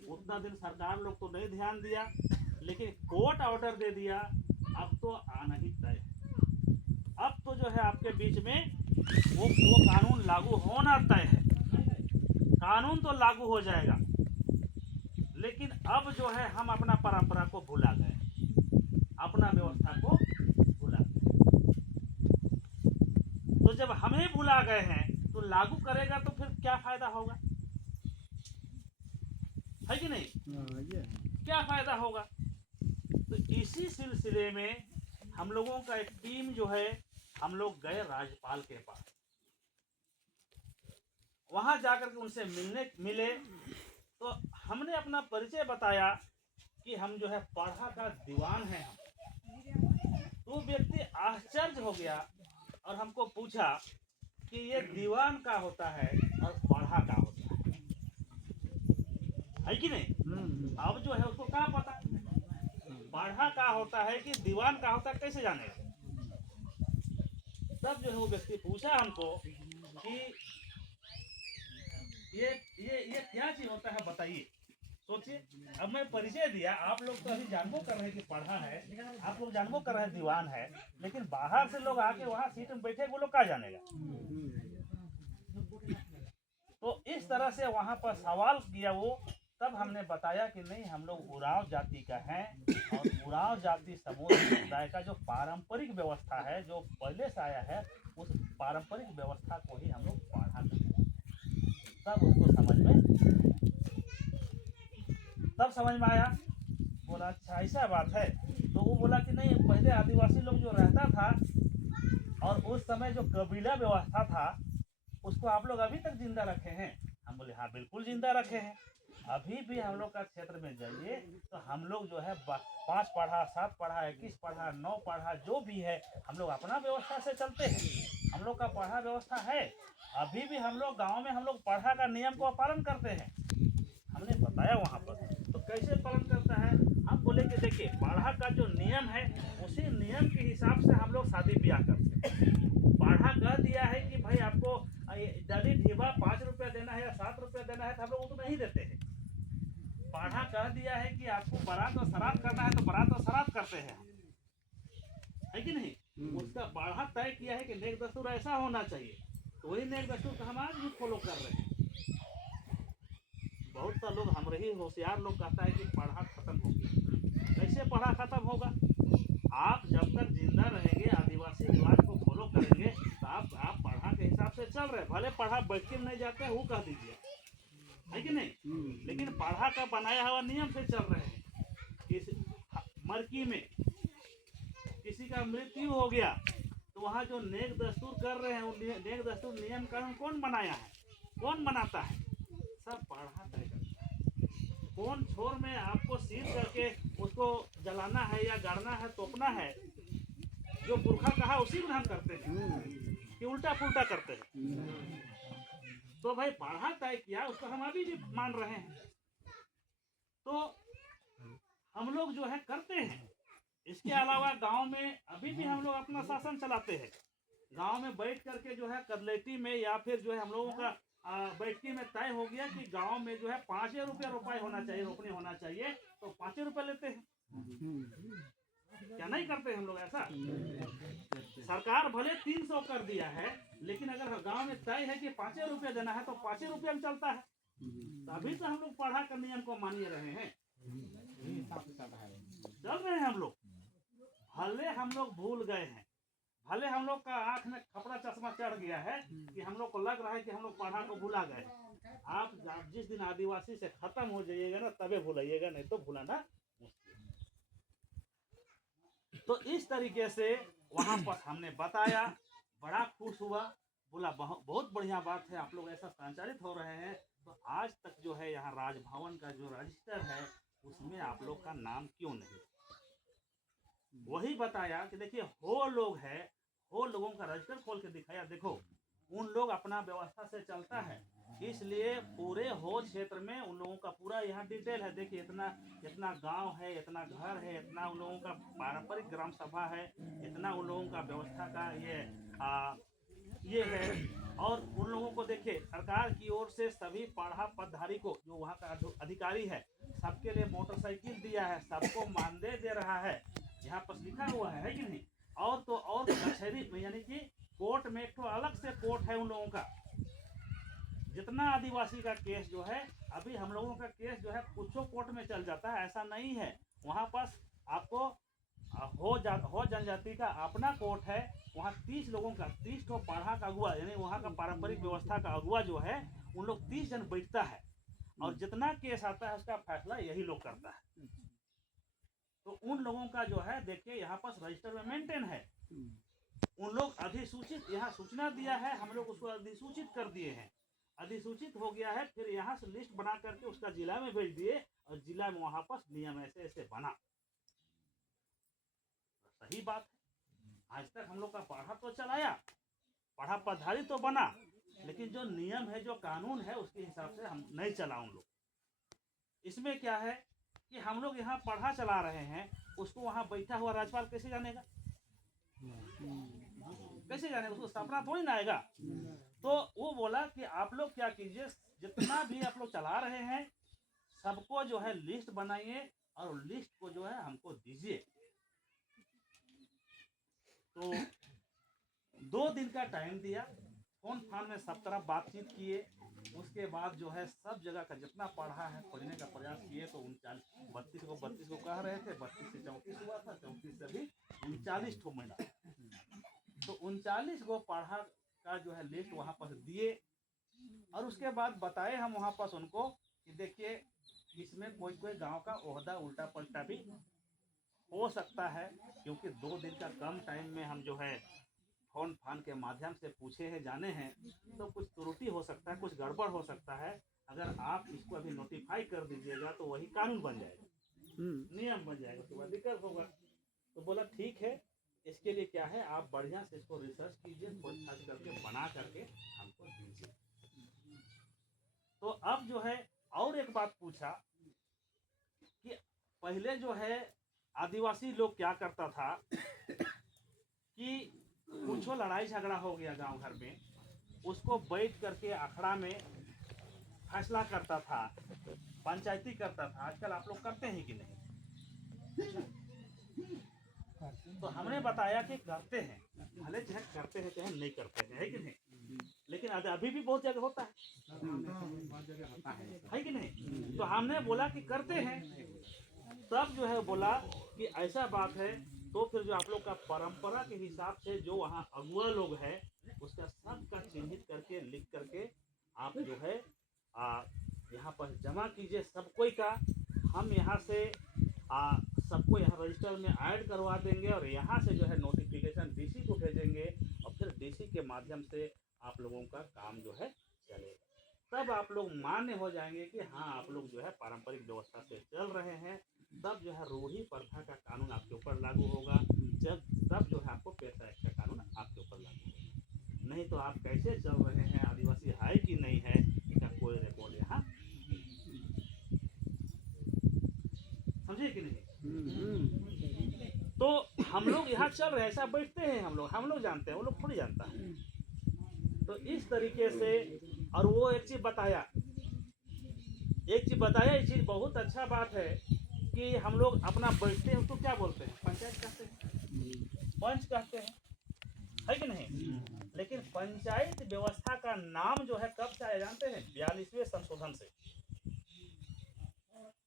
उतना दिन सरकार लोग तो नहीं ध्यान दिया, लेकिन कोर्ट ऑर्डर दे दिया, अब तो आना ही तय है। अब तो जो है आपके बीच में वो कानून लागू होना तय है। कानून तो लागू हो जाएगा, लेकिन अब जो है हम अपना परंपरा को भुला गए, अपना व्यवस्था को भुला गए। तो जब हमें भुला गए हैं तो लागू करेगा तो फिर क्या फायदा होगा? है कि नहीं? क्या फायदा होगा? तो इसी सिलसिले में हम लोगों का एक टीम जो है, हम लोग गए राज्यपाल के पास। वहां जाकर के उनसे मिले तो हमने अपना परिचय बताया कि हम जो है पढ़ा का दीवान है। तो व्यक्ति आश्चर्य हो गया और हमको पूछा कि ये दीवान का होता है और पढ़ा का होता है कि नहीं? अब जो है उसको क्या पता पढ़ा का होता है कि दीवान का होता है, कैसे जानेगा? तब जो है वो व्यक्ति पूछा हमको कि ये क्या चीज होता है, बताइए। सोचिए, अब मैं परिचय दिया, आप लोग तो अभी जानबो कर रहे हैं कि पढ़ा है, आप लोग जानबो कर रहे हैं दीवान है, लेकिन बाहर से लोग आके वहाँ सीट में बैठे, वो लोग क्या जानेगा? तो इस तरह से वहाँ पर सवाल किया वो। तब हमने बताया कि नहीं, हम लोग उरांव जाति का है और उरांव जाति समुदाय का जो पारंपरिक व्यवस्था है, जो पहले से आया है, उस पारंपरिक व्यवस्था को ही हम लोग पढ़ा करते हैं। तब समझ में आया। बोला अच्छा ऐसा बात है। तो वो बोला कि नहीं, पहले आदिवासी लोग जो रहता था और उस समय जो कबीला व्यवस्था था, उसको आप लोग अभी तक जिंदा रखे हैं? हम बोले हाँ बिल्कुल जिंदा रखे हैं। अभी भी हम लोग का क्षेत्र में जाइए तो हम लोग जो है 5 पढ़ा, 7 पढ़ा, 21 पढ़ा, 9 पढ़ा, जो भी है, हम लोग अपना व्यवस्था से चलते हैं। हम लोग का पढ़ा व्यवस्था है। अभी भी हम लोग गाँव में हम लोग पढ़ा का नियम को पालन करते हैं। हमने बताया वहाँ पर। तो कैसे पालन करता है? हम बोले कि देखिए, पढ़ा का जो नियम है, उसी नियम के हिसाब से हम लोग शादी ब्याह करते हैं। पढ़ा कह दिया है कि भाई आपको डाली ढीबा 5 रुपया देना है या 7 रुपया देना है, तो हम लोग उसको नहीं देते हैं। पढ़ा कह दिया है कि आपको बारात और सरात करना है, तो बारात और सरात करते हैं, है कि नहीं? उसका पढ़ा तय किया है कि नेक दस्तूर ऐसा होना चाहिए, तो वही नेक दस्तूर का हम आज भी फॉलो कर रहे हैं। बहुत सा लोग, हम रही होशियार लोग, कहता है कि पढ़ा खत्म हो गया। कैसे पढ़ा खत्म होगा? आप जब तक जिंदा रहेंगे, आदिवासी रिवाज को फॉलो करेंगे, तो आप पढ़ा के हिसाब से चल रहे। भले पढ़ा बैठ के नहीं जाते, वो कह दीजिए, है कि नहीं? लेकिन पढ़ा का बनाया हुआ नियम से चल रहे हैं। इस मरकी में किसी का मृत्यु हो गया, तो वहाँ जो नेक दस्तूर कर रहे हैं, वो नेक दस्तूर नियम कानून कौन बनाया है? कौन बनाता है? सब पढ़ा तय करता है। कौन छोर में आपको सील करके उसको जलाना है या गाड़ना है, तोपना है, जो पुरखा कहा उसी में हम करते हैं कि उल्टा पुल्टा करते हैं? तो भाई पढ़ा तय किया, उसको हम अभी भी मान रहे हैं, तो हम लोग जो है करते हैं। इसके अलावा गांव में अभी भी हम लोग अपना शासन चलाते हैं। गांव में बैठ करके जो है कदलेटी में या फिर जो है हम लोगों का बैठकी में तय हो गया कि गांव में जो है 5 रुपया रोपाई होना चाहिए, रोपनी होना चाहिए, तो 5 रुपया लेते हैं। क्या नहीं करते हम लोग ऐसा? सरकार भले 300 कर दिया है, लेकिन अगर गांव में तय है कि 5 रुपया देना है, तो 5 रुपया में चलता है। तभी तो हम लोग पढ़ा का नियम को मानिए रहे हैं। भले हम लोग भूल गए हैं, भले हम लोग का आंख में खपड़ा चश्मा चढ़ गया है कि हम लोग को लग रहा है कि हम लोग पढ़ा को भुला गए। आप जिस दिन आदिवासी से खत्म हो जाइएगा ना तबे भुलाइएगा, नहीं तो भुलाना मुश्किल। तो इस तरीके से वहां पर हमने बताया, बड़ा खुश हुआ, बोला बहुत बढ़िया बात है, आप लोग ऐसा संचालित हो रहे हैं। तो आज तक जो है यहाँ राजभवन का जो रजिस्टर है उसमें आप लोग का नाम क्यों नहीं? वही बताया कि देखिए हो लोग है, हो लोगों का रजिस्टर खोल के दिखाया, देखो उन लोग अपना व्यवस्था से चलता है, इसलिए पूरे हो क्षेत्र में उन लोगों का पूरा यहाँ डिटेल है। देखिए इतना इतना गांव है, इतना घर है, इतना उन लोगों का पारंपरिक ग्राम सभा है, इतना उन लोगों का व्यवस्था का ये है। और उन लोगों को देखिए सरकार की ओर से सभी पढ़ा पदधारी को, जो वहाँ का अधिकारी है, सबके लिए मोटरसाइकिल दिया है, सबको मानदेय दे रहा है, यहाँ पर लिखा हुआ है कि नहीं? और तो और कचहरी में यानी कि कोर्ट में एक तो अलग से कोर्ट है उन लोगों का। जितना आदिवासी का केस जो है, अभी हम लोगों का केस जो है कुछ कोर्ट में चल जाता है, ऐसा नहीं है। वहाँ पास आपको हो जनजाति का अपना कोर्ट है, वहाँ 30 लोगों का 30 तो पढ़ा का अगुआ यानी वहाँ का पारंपरिक व्यवस्था का अगुआ जो है, उन लोग 30 जन बैठता है और जितना केस आता है उसका फैसला यही लोग करता है। तो उन लोगों का जो है देखिए यहाँ पास रजिस्टर में मेंटेन है। उन लोग अधिसूचित यहाँ सूचना दिया है, हम लोग उसको अधिसूचित कर दिए हैं, अधिसूचित हो गया है, फिर यहाँ से लिस्ट बना करके उसका जिला में भेज दिए और जिला में वहाँ पास नियम ऐसे ऐसे बना। सही बात है, आज तक हम लोग का पढ़ा तो चलाया, पढ़ा पधारी तो बना, लेकिन जो नियम है, जो कानून है, उसके हिसाब से हम नहीं चला उन लोग। इसमें क्या है कि हम लोग यहाँ पढ़ा चला रहे हैं, उसको वहाँ बैठा हुआ राज्यपाल कैसे जानेगा? कैसे जानेगा? उसको सपना थोड़ी ना आएगा। तो वो बोला कि आप लोग क्या कीजिए, जितना भी आप लोग चला रहे हैं सबको जो है लिस्ट बनाइए और लिस्ट को जो है हमको दीजिए। तो 2 दिन का टाइम दिया, फोन फान में सब तरफ बातचीत किए, उसके बाद जो है सब जगह का जितना पढ़ा है खोजने का प्रयास किए। तो 32 को कह रहे थे, 32 से 34 हुआ था, 34 से भी 39 ठो मिला। तो 39 को पढ़ा का जो है लिस्ट वहाँ पर दिए और उसके बाद बताए हम वहाँ पर उनको कि देखिए इसमें कोई कोई गांव का ओहदा उल्टा पलटा भी हो सकता है, क्योंकि 2 दिन का कम टाइम में हम जो है फोन फान के माध्यम से पूछे हैं, जाने हैं, तो कुछ त्रुटि हो सकता है, कुछ गड़बड़ हो सकता है। अगर आप इसको अभी नोटिफाई कर दीजिएगा तो वही कानून बन जाएगा, नियम बन जाएगा, तो दिक्कत होगा। तो बोला ठीक है, इसके लिए क्या है, आप बढ़िया से इसको रिसर्च कीजिए, खोज खाज करके बना करके हमको दीजिए। तो अब जो है और एक बात पूछा कि पहले जो है आदिवासी लोग क्या करता था कि कुछ लड़ाई झगड़ा हो गया गांव घर में, उसको बैठ करके अखड़ा में फैसला करता था, पंचायती करता था। आजकल आप लोग करते हैं कि नहीं? तो हमने बताया कि करते हैं, भले चाहे करते हैं चाहे नहीं करते हैं, है कि नहीं? लेकिन अभी भी बहुत जगह होता है कि नहीं? तो हमने बोला कि करते हैं, तब जो है बोला कि ऐसा बात है, तो फिर जो आप लोग का परंपरा के हिसाब से जो वहाँ अगुआ लोग है उसका सबका चिन्हित करके लिख करके आप जो है यहाँ पर जमा कीजिए सब कोई का। हम यहाँ से सबको यहाँ रजिस्टर में ऐड करवा देंगे और यहाँ से जो है नोटिफिकेशन डीसी को भेजेंगे और फिर डीसी के माध्यम से आप लोगों का काम जो है चलेगा। तब आप लोग मान्य हो जाएंगे कि हाँ आप लोग जो है पारंपरिक व्यवस्था से चल रहे हैं। तब जो है रूढ़ी प्रथा का कानून आपके ऊपर लागू होगा, तब जो है आपको पेशा एक्ट का कानून आपके ऊपर लागू होगा। नहीं तो आप कैसे चल रहे हैं, आदिवासी है कि नहीं है, इसका कोई रिकॉर्ड यहाँ, समझे कि नहीं? तो हम लोग यहाँ चल रहे हैं, ऐसा बैठते हैं हम लोग जानते हैं, वो लोग थोड़ी जानता है। तो इस तरीके से, और वो एक चीज बताया, ये चीज बहुत अच्छा बात है कि हम लोग अपना बैठते हैं, उसको क्या बोलते हैं, पंचायत कहते हैं, पंच कहते हैं, है कि नहीं? लेकिन पंचायत व्यवस्था का नाम जो है कब से आया जानते हैं? 42वें संशोधन से।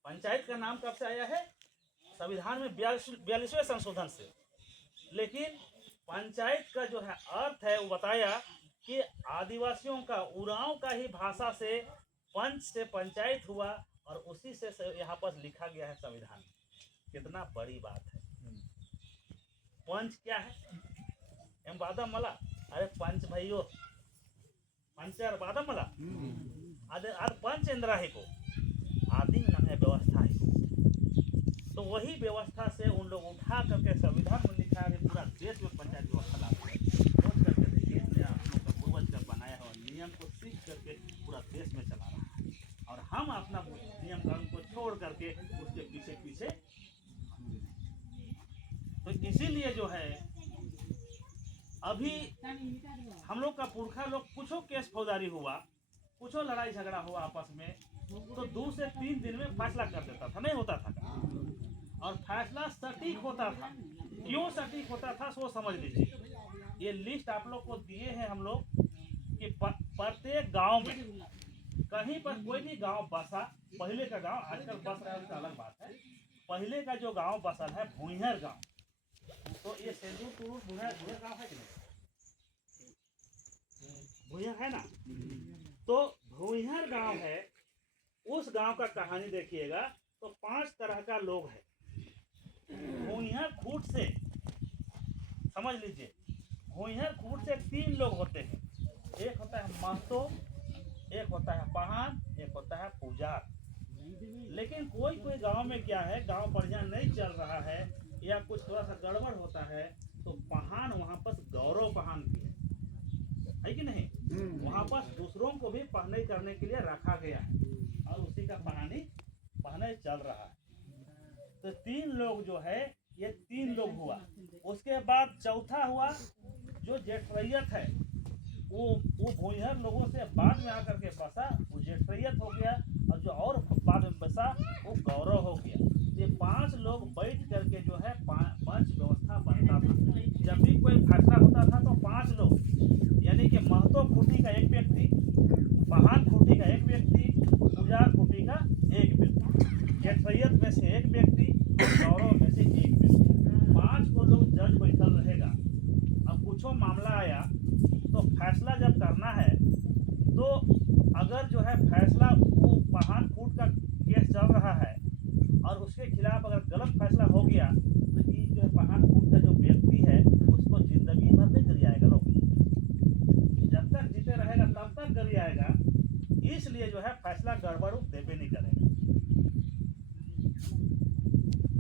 पंचायत का नाम कब से आया है? संविधान में 42वें संशोधन से। लेकिन पंचायत का जो है अर्थ है वो बताया कि आदिवासियों का उरांव का ही भाषा से पंच से पंचायत हुआ और उसी से यहाँ पर लिखा गया है संविधान। कितना बड़ी बात है। पंच क्या है? एम बादम मला, अरे पंच भाइयों, पंचर बादम मला आदे आद पंच इंद्रा है को आदि नंगे व्यवस्था है। तो वही व्यवस्था से उन लोग उठा करके संविधान में लिखा है पूरा देश में पंचायत व्यवस्था लागू है। सोच करके देखिए, इसने आप लोग का पूर्वज का बनाया हुआ नियम को सीख करके पूरा देश में चला रहा है और हम अपना नियम कानून को छोड़ करके उसके पीछे पीछे। तो इसीलिए जो है अभी हम लोग का पुरखा लोग कुछो केस फौजदारी हुआ, कुछो लड़ाई झगड़ा हुआ आपस में, तो 2 से 3 दिन में फैसला कर देता था, नहीं होता था। और फैसला सटीक होता था। क्यों सटीक होता था सो समझ लीजिए। ये लिस्ट आप लोग को दिए हैं हम लोग कि प्रत्येक गांव में कहीं पर कोई भी गांव बसा, पहले का गांव आजकल बस रहा है उसका अलग बात है। पहले का जो गांव बसल है भूइहर गांव, तो ये सेंदूर टूर भूइहर गांव है कि नहीं? भूइहर है ना? तो भूइहर गांव है, उस गांव का कहानी देखिएगा तो 5 तरह का लोग है। भूइहर खूट से समझ लीजिए, भूइहर खूट से 3 लोग होते हैं। एक होता है महतो, एक होता है पहान, एक होता है पुजार। लेकिन कोई कोई गांव में क्या है, गांव बढ़िया नहीं चल रहा है या कुछ थोड़ा सा गड़बड़ होता है तो पहान वहां पर गौरव पहान भी है कि नहीं? वहां पर दूसरों को भी पहने करने के लिए रखा गया है और उसी का पहने चल रहा है। तो 3 लोग जो है, ये 3 लोग हुआ। उसके बाद चौथा हुआ जो जेठरैयत है, वो भूइहर लोगों से बाद में आकर के बसा, वो जेठरैयत हो गया। और जो और बाद में बसा वो गौरव हो गया। ये 5 लोग बैठ करके जो है पंच व्यवस्था बनता था। जब भी कोई फैसला होता था तो 5 लोग, यानी कि महतो खूटी का एक व्यक्ति, पहान खूटी का एक व्यक्ति, पुजार खूटी का एक व्यक्ति, जेठरैयत में से एक व्यक्ति, गौरव में से एक व्यक्ति, 5 को लोग जज बैठल रहेगा। अब कुछो मामला आया तो फैसला जब करना है तो अगर जो है फैसला वो पहान फूट का केस चल रहा है और उसके खिलाफ अगर गलत फैसला हो गया तो ये जो है पहान फूट का जो व्यक्ति है उसको जिंदगी भर नहीं गरियाएगा लोग, जब तक जीते रहेगा तब तक गरियाएगा। इसलिए जो है फैसला गड़बड़ देवे नहीं करेगा।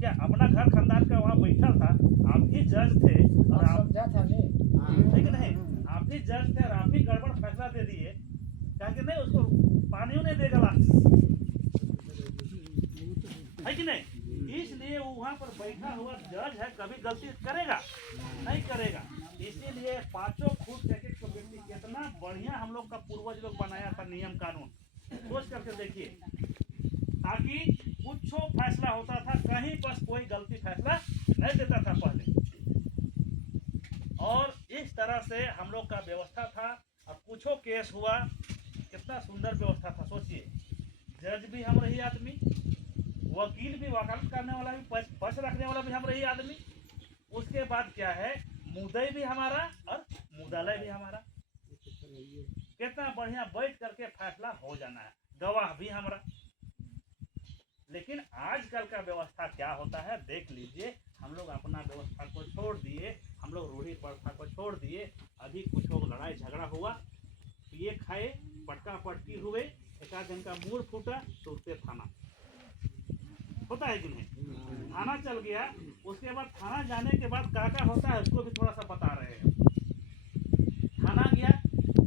क्या अपना घर खानदान का वहाँ बैठा था, आप ही जज थे और आप समझा था नहीं, आप ही जज थे और आप ही गड़बड़ फैसला दे दिए, क्या कि नहीं उसको पानी नहीं देगा है कि नहीं? इसलिए वो वहाँ पर बैठा हुआ जज है, कभी गलती करेगा नहीं करेगा। इसीलिए 5 खूट से एक व्यक्ति, कितना बढ़िया हम लोग का पूर्वज लोग बनाया था नियम कानून। सोच करके देखिए, ताकि कुछ फैसला होता था कहीं पर कोई गलती फैसला नहीं देता था पहले। और इस तरह से हम लोग का व्यवस्था था। और कुछो केस हुआ, कितना सुंदर व्यवस्था था। सोचिए, जज भी हम रही आदमी, वकील भी वकालत करने वाला भी, पक्ष रखने वाला भी हम रही आदमी। उसके बाद क्या है, मुदई भी हमारा और मुदालय भी हमारा। कितना बढ़िया बैठ करके फैसला हो जाना है, गवाह भी हमारा। लेकिन आजकल का व्यवस्था क्या होता है देख लीजिए। हम लोग अपना व्यवस्था को छोड़ दिए, हम लोग रूढ़ी प्रथा को छोड़ दिए। अभी कुछ लोग लड़ाई झगड़ा हुआ, पिए खाए, पटका पटकी हुए, एक आध जन का मूड फूटा, तुरते थाना। होता है कि नहीं? थाना चल गया। उसके बाद थाना जाने के बाद क्या होता है उसको भी थोड़ा सा बता रहे हैं। थाना गया,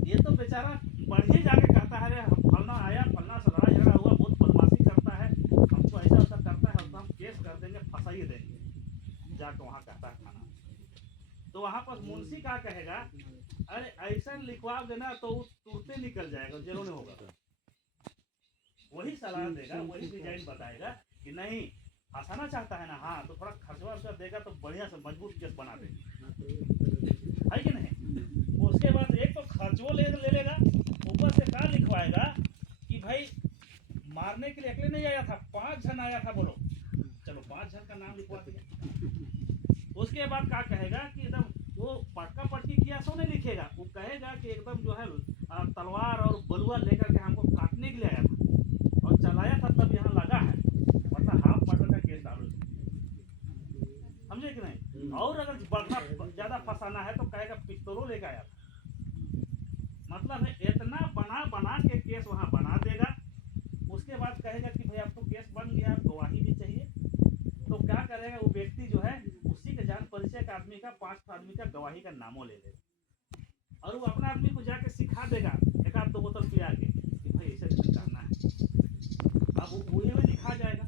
ये तो बेचारा बढ़िए जाके कहता है फलना आया, फलना से लड़ाई झगड़ा हुआ, बहुत बदमाशी करता है, हमको ऐसा करता है, तो हम केस कर देंगे, फंसा ही देंगे, जाके वहाँ कहता है थाना। तो वहाँ पर मुंशी क्या कहेगा, अरे ऐसा लिखवा देना तो तुरते निकल जाएगा, जेलों में होगा। वही सलाह देगा, वही डिजाइन बताएगा कि नहीं फंसाना चाहता है ना, हाँ तो थोड़ा खर्चवा उसका देगा तो बढ़िया से मजबूत केस बना देगा, है कि नहीं? उसके बाद एक तो खर्चवो ले लेगा, ऊपर से क्या लिखवाएगा कि भाई मारने के लिए अकेले नहीं आया था, 5 जन आया था, बोलो चलो 5 जन का नाम लिखवा दिया। उसके बाद क्या कहेगा कि एकदम वो पटका पटकी किया सो नहीं लिखेगा, वो कहेगा कि एकदम जो है तलवार और बलुआ लेकर के हमको काटने के लिए आया था और चलाया था तब यहाँ लगा है, मतलब हाफ मर्डर का केस डालो, समझे कि नहीं। और अगर बढ़ना ज्यादा फंसाना है तो कहेगा पिस्तौल लेकर आया था। मतलब है इतना बना बना के केस वहाँ बना देगा। उसके बाद कहेगा कि भाई आपको केस बन गया, गवाही भी चाहिए। तो क्या करेगा वो व्यक्ति जो है उसी के जान परिचय का आदमी का 5 आदमी का गवाही का नामों ले लेगा और वो अपना आदमी को जाके सिखा देगा एक आध 2 बोतल पिया के कि भाई ऐसे करना है। अब वही में लिखा जाएगा,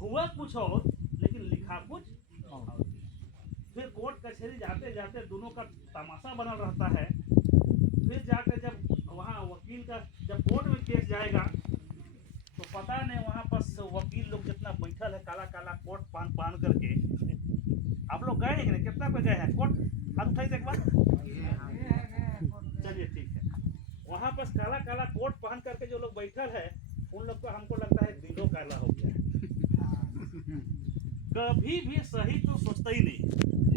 हुआ कुछ और लेकिन लिखा कुछ और। फिर कोर्ट कचहरी जाते जाते दोनों का तमाशा बनल रहता है। फिर जाकर जब वहाँ वकील का जब कोर्ट में केस जाएगा तो पता नहीं वहाँ पर वकील लोग जितना बैठल है काला काला कोट पान करके। आप लोग गए हैं कितना पे गए हैं कोर्ट? हाथ उठाइए एक बार। चलिए ठीक है। वहाँ पर काला काला कोट पहन करके जो लोग बैठल है उन लोग को हमको लगता है दिलों काला हो गया है। कभी भी सही तो सोचता ही नहीं,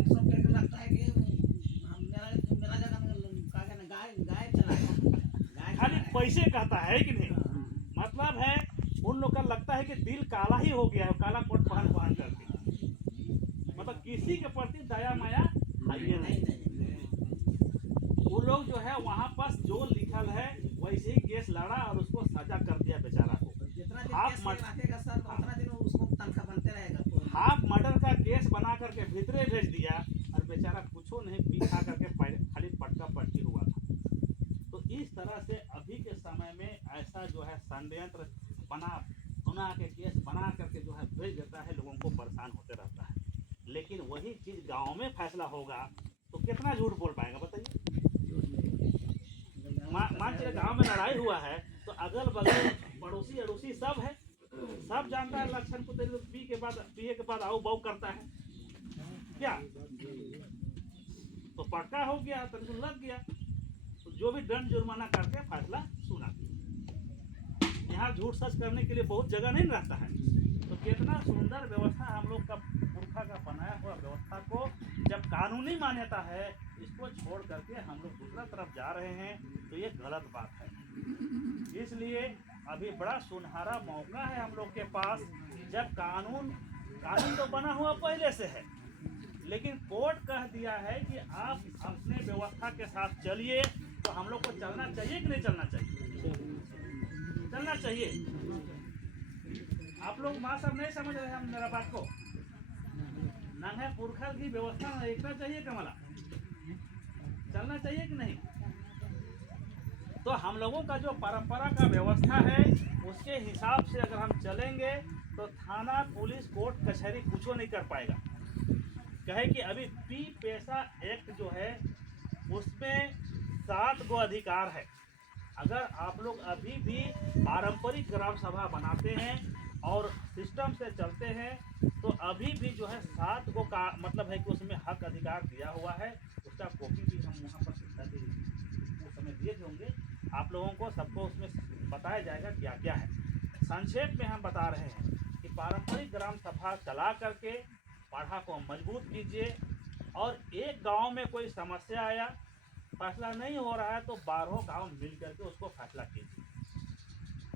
सब लगता है कि मेरा जगह गाय चलाएगा, खाली पैसे कहता है कि नहीं। मतलब है उन लोग का लगता है कि दिल काला ही हो गया है काला कोट पहन करके, मतलब किसी के प्रति दया माया है ये नहीं। वो लोग जो है वहाँ पर जो लिखल है वैसे ही केस लड़ा और उसको सजा कर दिया बेचारा को। जितना दिन केस रखेगा सर उतना दिन उसको तनख्वाह बनते रहेगा। हाफ मर्डर का केस बना करके भीतरे भेज दिया और बेचारा कुछो नहीं पी खा करके खाली पटका पटकी हुआ था। तो इस तरह से अभी के समय में ऐसा जो है षड्यंत्र बना के केस बना करके जो है भेज देता है, लोगों को परेशान होते रहता है। लेकिन वही चीज गांव में फैसला होगा तो कितना झूठ बोल पाएगा बताइए। मान चलिए गांव में लड़ाई हुआ है तो अगल बगल पड़ोसी अड़ोसी सब है, सब जानता है लक्षण को तेरे पिए के बाद आओ बाऊ करता है क्या, तो पक्का हो गया तेरे लग गया, तो जो भी दंड जुर्माना करके फैसला सुना दिया। यहाँ झूठ सच करने के लिए बहुत जगह नहीं रहता है। तो कितना सुंदर व्यवस्था हम लोग का पुरखा का बनाया हुआ व्यवस्था को जब कानूनी मान्यता है इसको छोड़ करके हम लोग दूसरा तरफ जा रहे हैं तो ये गलत बात है। इसलिए अभी बड़ा सुनहरा मौका है हम लोग के पास, जब कानून तो बना हुआ पहले से है लेकिन कोर्ट कह दिया है कि आप अपने व्यवस्था के साथ चलिए, तो हम लोग को चलना चाहिए कि नहीं चलना चाहिए? चलना चाहिए। आप लोग माँ साहब नहीं समझ रहे हैं मेरा बात को। नन्हे पुरखा की व्यवस्था में देखना चाहिए कमला, चलना चाहिए कि नहीं? तो हम लोगों का जो परंपरा का व्यवस्था है उसके हिसाब से अगर हम चलेंगे तो थाना पुलिस कोर्ट कचहरी कुछ नहीं कर पाएगा। कहे कि अभी पी पैसा एक्ट जो है उसमें 7 गो अधिकार है। अगर आप लोग अभी भी पारंपरिक ग्राम सभा बनाते हैं और सिस्टम से चलते हैं तो अभी भी जो है 7 गो का मतलब है कि उसमें हक अधिकार दिया हुआ है। उसका कॉपी भी हम वहाँ पर शिक्षा के उस समय दिए होंगे, आप लोगों को सबको उसमें बताया जाएगा क्या क्या है। संक्षेप में हम बता रहे हैं कि पारंपरिक ग्राम सभा चला करके पाढ़ा को मजबूत कीजिए और एक गांव में कोई समस्या आया, फैसला नहीं हो रहा है तो 12 गांव मिल करके उसको फैसला कीजिए,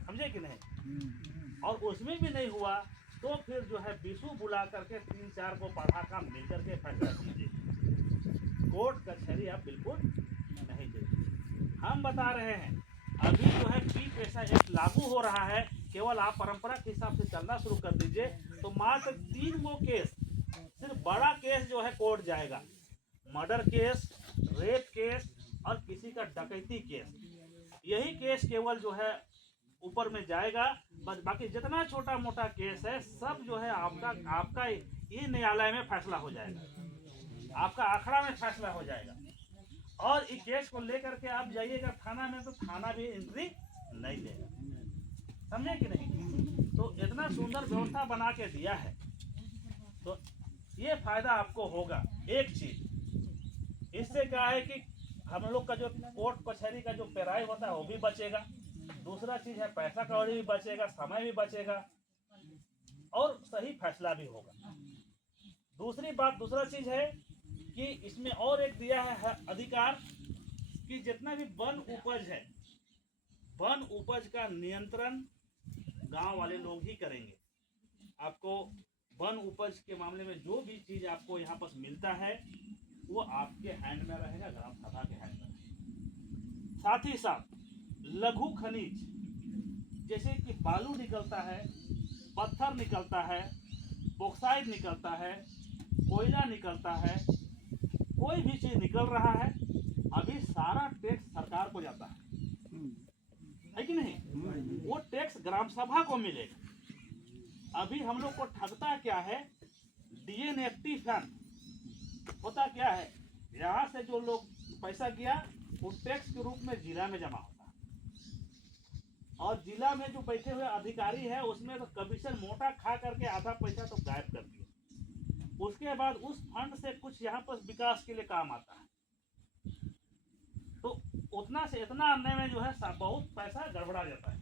समझे कि नहीं? और उसमें भी नहीं हुआ तो फिर जो है बीसू बुला करके 3-4 को पाढ़ा का मिल करके फैसला कीजिए। कोर्ट कचहरी आप बिल्कुल नहीं जाइए। हम बता रहे हैं अभी जो है पी पैसा एक्ट लागू हो रहा है, केवल आप परंपरा के हिसाब से चलना शुरू कर दीजिए तो मात्र 3 गो केस, सिर्फ बड़ा केस जो है कोर्ट जाएगा, मर्डर केस, रेप केस और किसी का डकैती केस, यही केस केवल जो है ऊपर में जाएगा। बस बाकी जितना छोटा मोटा केस है सब जो है आपका ये न्यायालय में फैसला हो जाएगा, आपका आखड़ा में फैसला हो जाएगा। और इस केस को लेकर के आप जाइएगा थाना में तो थाना भी एंट्री नहीं देगा, समझे कि नहीं? तो इतना सुंदर व्यवस्था बना के दिया है तो ये फायदा आपको होगा। एक चीज इससे क्या है कि हम लोग का जो कोर्ट कचहरी का जो पेराई होता है वो भी बचेगा। दूसरा चीज है पैसा कौड़ी भी बचेगा, समय भी बचेगा और सही फैसला भी होगा। दूसरी बात, दूसरा चीज है कि इसमें और एक दिया है अधिकार कि जितना भी वन उपज है, वन उपज का नियंत्रण गांव वाले लोग ही करेंगे। आपको वन उपज के मामले में जो भी चीज आपको यहाँ पर मिलता है वो आपके हैंड में रहेगा, ग्राम सभा के हैंड में रहेगा। साथ ही साथ लघु खनिज जैसे कि बालू निकलता है, पत्थर निकलता है, बॉक्साइट निकलता है, कोयला निकलता है, कोई भी चीज निकल रहा है, अभी सारा टैक्स सरकार को जाता है कि नहीं? वो टैक्स ग्राम सभा को मिलेगा। अभी हम लोग को ठगता क्या है, डीएनएफटी फंड होता क्या है, यहाँ से जो लोग पैसा किया वो टैक्स के रूप में जिला में जमा होता है, और जिला में जो बैठे हुए अधिकारी है उसमें तो कमीशन मोटा खा करके आधा पैसा तो गायब कर दिया। उसके बाद उस फंड से कुछ यहाँ पर विकास के लिए काम आता है, तो उतना से इतना आने में जो है बहुत पैसा गड़बड़ा जाता है।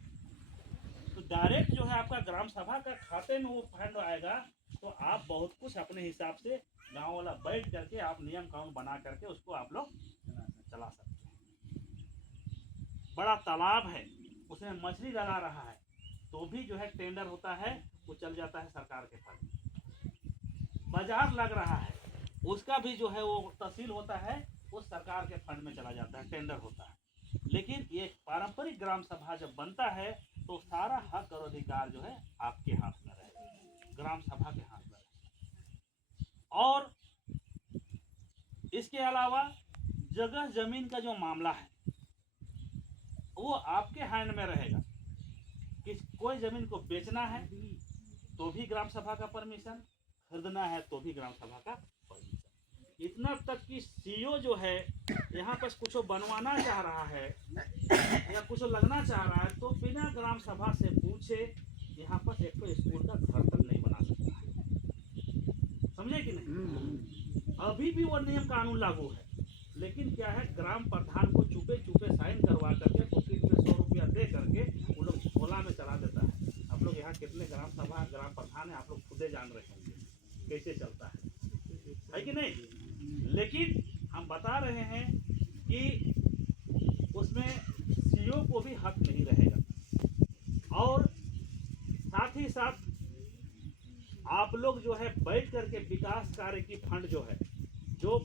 तो डायरेक्ट जो है आपका ग्राम सभा का खाते में वो फंड आएगा, तो आप बहुत कुछ अपने हिसाब से गांव वाला बैठ करके आप नियम कानून बना करके उसको आप लोग चला सकते हैं। बड़ा तालाब है, उसमें मछली लगा रहा है, तो भी जो है टेंडर होता है, वो चल जाता है सरकार के फंड। बाजार लग रहा है, उसका भी जो है वो तहसील होता है, वो सरकार के फंड में चला जाता है, टेंडर होता है। लेकिन ये पारंपरिक ग्राम सभा जब बनता है तो सारा हक और अधिकार जो है आपके हाथ में रहेगा, ग्राम सभा के हाथ में रहेगा। और इसके अलावा जगह जमीन का जो मामला है वो आपके हैंड में रहेगा कि कोई जमीन को बेचना है तो भी ग्राम सभा का परमिशन, खरीदना है तो भी ग्राम सभा का परमिशन। इतना तक कि सीओ जो है यहाँ पर कुछ बनवाना चाह रहा है या कुछ लगना चाह रहा है तो बिना ग्राम सभा से पूछे यहाँ पर एक तो स्कूल का घर तक नहीं बना सकता है, समझे कि नहीं? अभी भी वो नियम कानून लागू है, लेकिन क्या है, ग्राम प्रधान को चुपे चुपे साइन करवा करके पॉकेट में 100 रुपया दे करके वो लोग झोला में चला देता है। आप लोग यहाँ कितने ग्राम सभा ग्राम प्रधान है आप लोग खुदे जान रहे होंगे कैसे चलता है कि नहीं? लेकिन हम बता रहे हैं कि उसमें सीओ को भी हक नहीं रहेगा। और साथ ही साथ आप लोग जो है बैठ करके विकास कार्य की फंड जो है, जो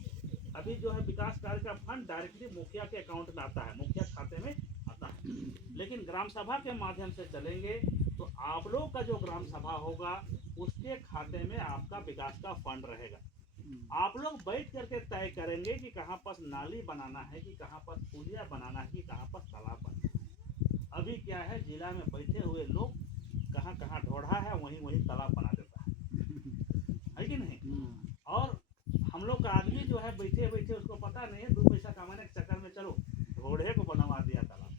अभी जो है विकास कार्य का फंड डायरेक्टली मुखिया के अकाउंट में आता है, मुखिया खाते में आता है, लेकिन ग्राम सभा के माध्यम से चलेंगे तो आप लोग का जो ग्राम सभा होगा उसके खाते में आपका विकास का फंड रहेगा। आप लोग बैठ करके तय करेंगे कि कहाँ पर नाली बनाना है, कि कहाँ पर पुलिया बनाना है, कि कहाँ पर तालाब बनाना है। अभी क्या है, जिला में बैठे हुए लोग कहाँ कहाँ ढोढ़ा है वहीं वहीं तालाब बना देता है कि नहीं? और हम लोग का आदमी जो है बैठे बैठे उसको पता नहीं है, 2 पैसा कमाने के चक्कर में चलो ढोढ़े को बनवा दिया तालाब।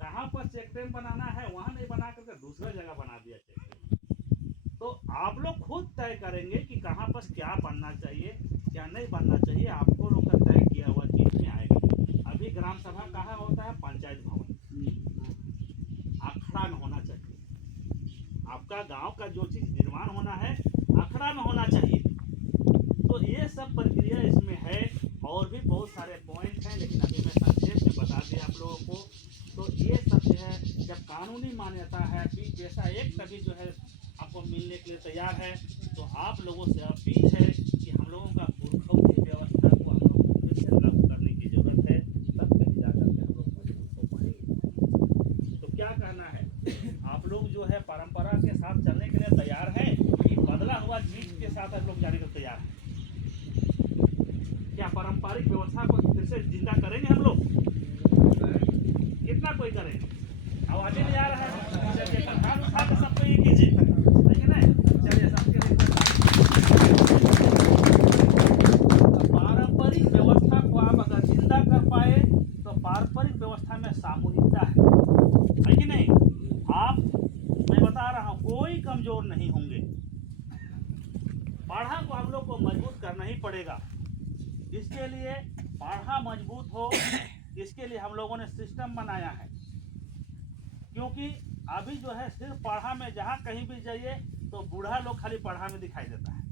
कहाँ पर चेक डैम बनाना है वहाँ नहीं बना करके दूसरा जगह बना दिया चेक डैम। तो आप लोग खुद तय करेंगे कि कहाँ पर क्या बनना चाहिए क्या नहीं बनना चाहिए, आपको लोग का तय किया हुआ चीज में आएगा। अभी ग्राम सभा कहाँ होता है? पंचायत भवन, अखड़ा में होना चाहिए। आपका गांव का जो चीज निर्माण होना है अखड़ा में होना चाहिए। तो ये सब प्रक्रिया इसमें है, और भी बहुत सारे पॉइंट हैं, लेकिन अभी मैं संक्षेप में बता दिया आप लोगों को। तो ये सब जो है जब कानूनी मान्यता है, फिर जैसा एक तभी जो है आपको मिलने के लिए तैयार है, तो आप लोगों से अपील है कि हम लोगों का पुरखौती व्यवस्था को हम लोगों को फिर से लागू करने की जरूरत है, तब कहीं जाकर के हम लोग मजबूत हो पाएंगे। तो क्या कहना है, आप लोग जो है परंपरा के साथ चलने के लिए तैयार हैं कि बदला हुआ चीज के साथ आप लोग जाने को तैयार हैं? क्या पारंपरिक व्यवस्था को फिर से जिंदा करेंगे हम लोग? कितना कोई करेंगे? आवाजें नहीं आ रहा है, चलिए प्रधान उठा के सबको ये कीजिए, लेकिन नहीं चलिए सबके लिए पारंपरिक व्यवस्था को आप अगर जिंदा कर पाए तो पारंपरिक व्यवस्था में सामूहिकता है कि नहीं? आप, मैं बता रहा हूँ, कोई कमजोर नहीं होंगे। पाढ़ा को हम लोग को मजबूत करना ही पड़ेगा। इसके लिए पाढ़ा मजबूत हो, इसके लिए हम लोगों ने सिस्टम बनाया है। क्योंकि अभी जो है सिर्फ पाढ़ा में जहाँ कहीं भी जाइए तो बूढ़ा लोग खाली पाढ़ा में दिखाई देता है,